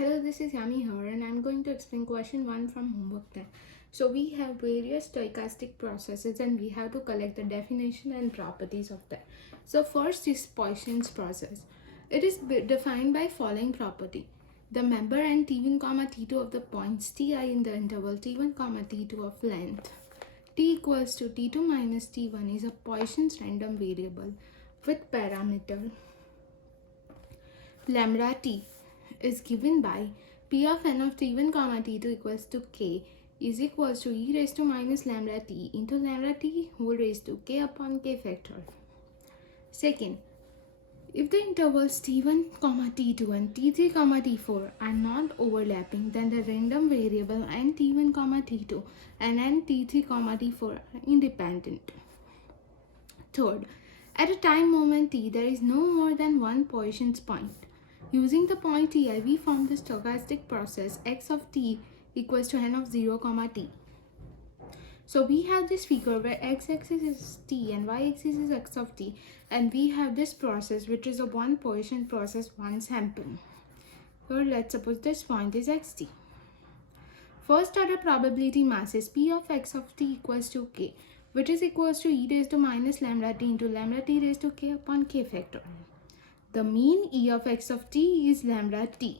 Hello, this is Yami here, and I'm going to explain question 1 from homework 10. So we have various stochastic processes and we have to collect the definition and properties of that. So first is Poisson's process. It is defined by following property. The member and t1, t2 of the points ti in the interval t1, t2 of length t equals to t2 minus t1 is a Poisson's random variable with parameter lambda t is given by p of n of t1 comma t2 equals to k is equals to e raised to minus lambda t into lambda t whole raised to k upon k factor. Second, if the intervals t1 comma t2 and t3 comma t4 are not overlapping, then the random variable n t1 comma t2 and n t3 comma t4 are independent. Third, at a time moment t, there is no more than one Poisson's point. Using the point ti, we form the stochastic process x of t equals to n of 0 comma t. So we have this figure where x-axis is t and y-axis is x of t, and we have this process which is a one Poisson process, one sample. Here let's suppose this point is xt. First order probability mass is p of x of t equals to k, which is equals to e raised to minus lambda t into lambda t raised to k upon k factor. The mean E of x of t is lambda t.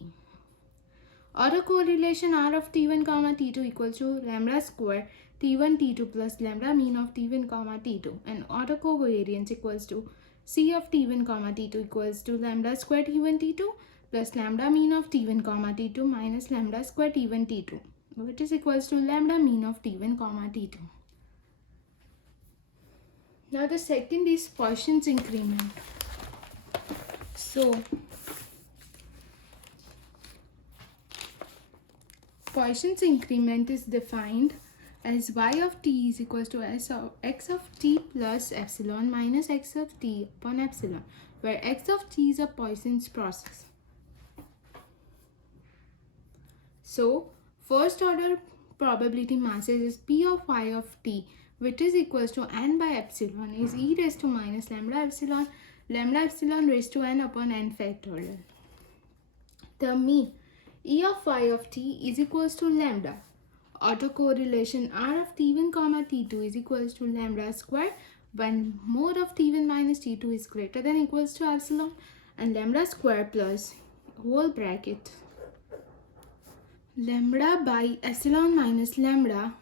Autocorrelation R of t1 comma t2 equals to lambda square t1 t2 plus lambda mean of t1 comma t2, and autocovariance equals to C of t1 comma t2 equals to lambda square t1 t2 plus lambda mean of t1 comma t2 minus lambda square t1 t2, which is equals to lambda mean of t1 comma t2. Now the second is Poisson's increment. So, Poisson's increment is defined as y of t is equals to x of t plus epsilon minus x of t upon epsilon, where x of t is a Poisson's process. So, first order probability masses is p of y of t, which is equals to n by epsilon is e raised to minus lambda epsilon raised to n upon n factorial. The mean E of y of t is equals to lambda. Autocorrelation R of t1 comma t2 is equals to lambda square when mode of t1 minus t2 is greater than equals to epsilon, and lambda square plus whole bracket lambda by epsilon minus lambda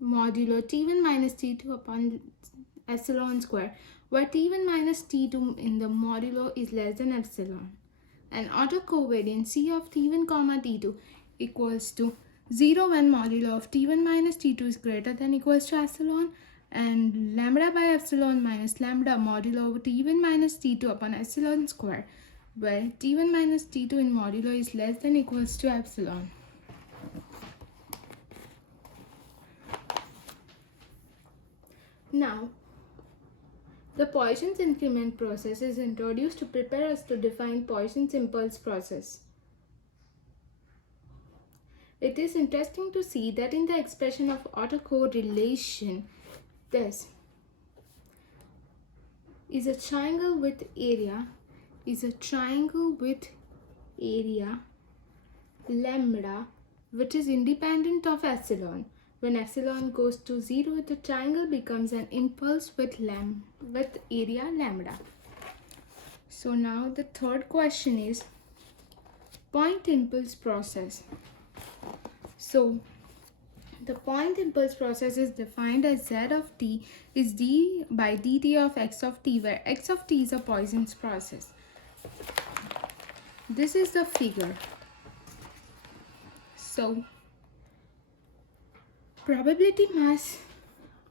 modulo t1 minus t2 upon epsilon square, where t1 minus t2 in the modulo is less than epsilon, and autocovariance C of t1 comma t2 equals to 0 when modulo of t1 minus t2 is greater than equals to epsilon, and lambda by epsilon minus lambda modulo of t1 minus t2 upon epsilon square, where t1 minus t2 in modulo is less than equals to epsilon. Now, the Poisson's increment process is introduced to prepare us to define Poisson's impulse process. It is interesting to see that in the expression of autocorrelation, this is a triangle with area lambda, which is independent of epsilon. When epsilon goes to 0, the triangle becomes an impulse with area lambda. So now the third question is point impulse process. So the point impulse process is defined as z of t is d by dt of x of t, where x of t is a Poisson's process. This is the figure. So probability mass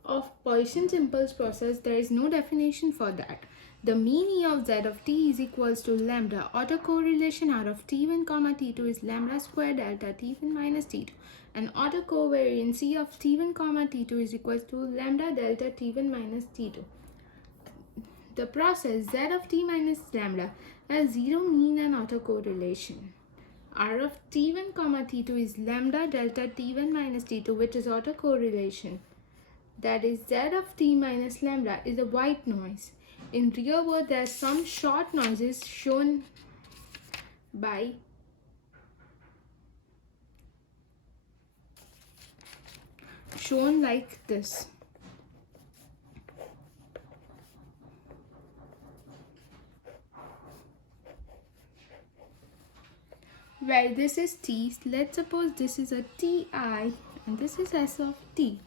of Poisson's impulse process, there is no definition for that. The mean E of z of t is equals to lambda. Autocorrelation R of t1 comma t2 is lambda square delta t1 minus t2, and autocovariance C of t1 comma t2 is equals to lambda delta t1 minus t2. The process z of t minus lambda has 0 mean and autocorrelation. R of t1 comma t2 is lambda delta t1 minus t2, which is autocorrelation. That is, z of t minus lambda is a white noise. In real world, there are some short noises shown by shown like this. Where this is t, let's suppose this is a ti and this is s of t.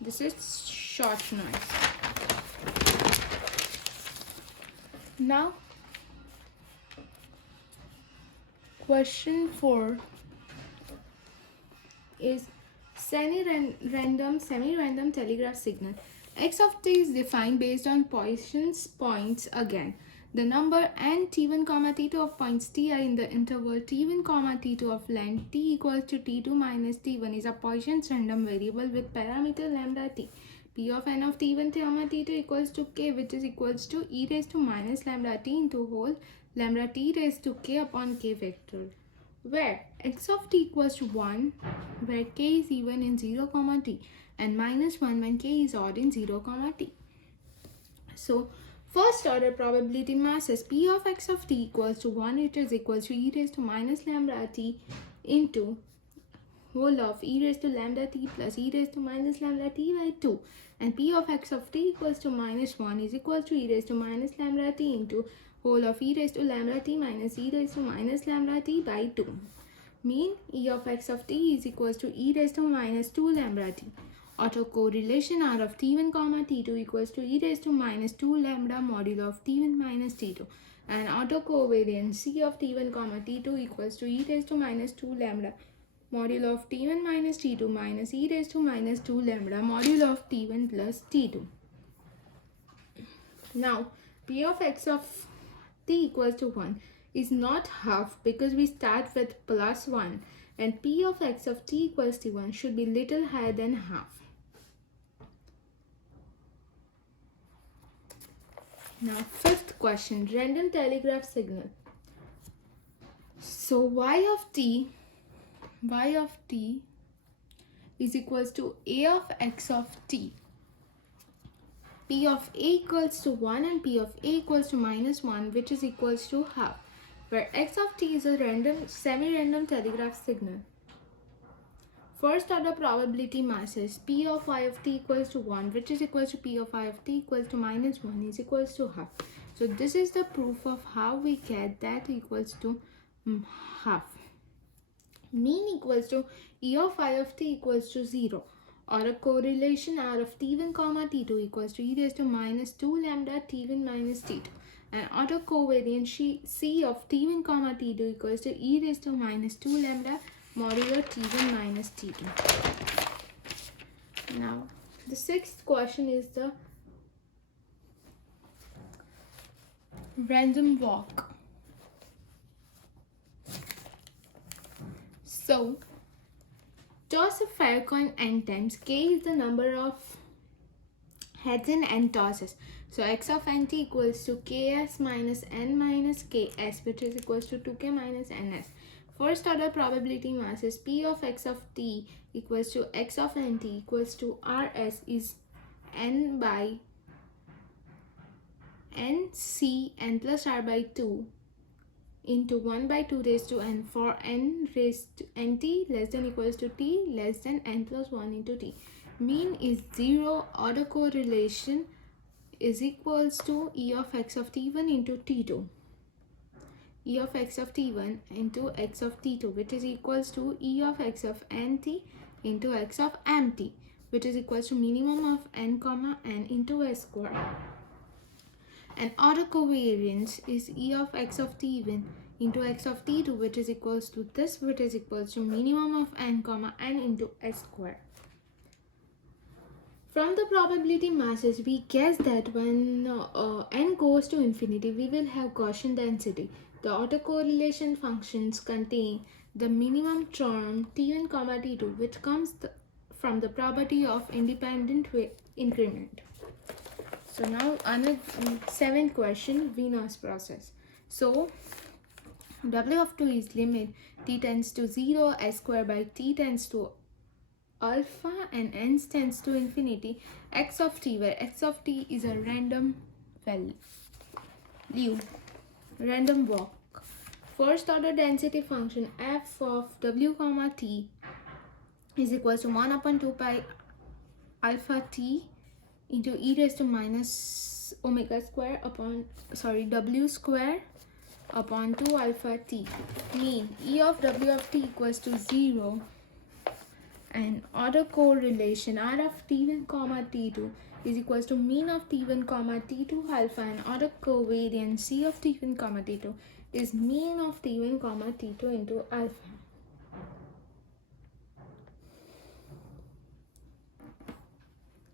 This is short noise. Now, question 4 is semi-random telegraph signal. X of t is defined based on Poisson's points again. The number n t1, t2 of points ti in the interval t1, t2 of length t equals to t2 minus t1 is a Poisson's random variable with parameter lambda t. P of n of t1, t2 equals to k, which is equals to e raised to minus lambda t into whole lambda t raised to k upon k factor, where x of t equals to 1 where k is even in 0 comma t and minus 1 when k is odd in 0 comma t. So first order probability masses P of x of t equals to 1, it is equals to e raised to minus lambda t into whole of e raised to lambda t plus e raised to minus lambda t by 2, and P of x of t equals to minus 1 is equals to e raised to minus lambda t into whole of e raised to lambda t minus e raised to minus lambda t by 2. Mean e of x of t is equals to e raised to minus 2 lambda t. Autocorrelation r of t1 comma t2 equals to e raised to minus 2 lambda modulo of t1 minus t2, and autocovariance c of t1 comma t2 equals to e raised to minus 2 lambda modulo of t1 minus t2 minus e raised to minus 2 lambda modulo of t1 plus t2. Now, P of x of t equals to 1 is not half because we start with plus 1, and P of x of t equals to 1 should be little higher than half. Now, fifth question, random telegraph signal. So y of t is equals to a of x of t. P of a equals to 1 and P of a equals to minus 1, which is equals to half, where x of t is a semi-random telegraph signal. First order probability masses P of y of t equals to 1, which is equals to P of y of t equals to minus 1 is equals to half. So this is the proof of how we get that equals to half. Mean equals to e of y of t equals to 0, or a correlation r of t1 comma t2 equals to e raised to minus 2 lambda t1 minus t2, and autocovariance c of t1 comma t2 equals to e raised to minus 2 lambda modulo t1 minus t2. Now, the sixth question is the random walk. So, toss a fair coin n times. K is the number of heads in n tosses. So x of nt equals to ks minus n minus ks, which is equals to 2k minus ns. First order probability masses P of x of t equals to x of nt equals to rs is n by n c n plus r by 2 into 1 by 2 raised to n for n raised to nt less than equals to t less than n plus 1 into t. Mean is 0. Autocorrelation is equals to e of x of t1 into t2. E of x of t1 into x of t2, which is equals to e of x of nt into x of mt, which is equals to minimum of n comma n into s square. And autocovariance is e of x of t1 into x of t2, which is equals to this, which is equals to minimum of n comma n into s square. From the probability masses, we guess that when n goes to infinity, we will have Gaussian density. The autocorrelation functions contain the minimum term t1 comma t2, which comes from the property of independent increment. So now another seventh question, Venus process. So W of 2 is limit t tends to 0, s square by t tends to alpha, and n tends to infinity, x of t, where x of t is a random value, random walk. First order density function f of w comma t is equals to 1 upon 2 pi alpha t into e raised to minus omega square upon w square upon 2 alpha t. Mean e of w of t equals to 0, and order correlation r of t1 comma t2 is equals to mean of t1 comma t2 alpha, and order covariance c of t1 comma t2 is mean of t1 comma t2 into alpha.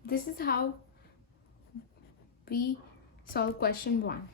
This is how we solve question 1.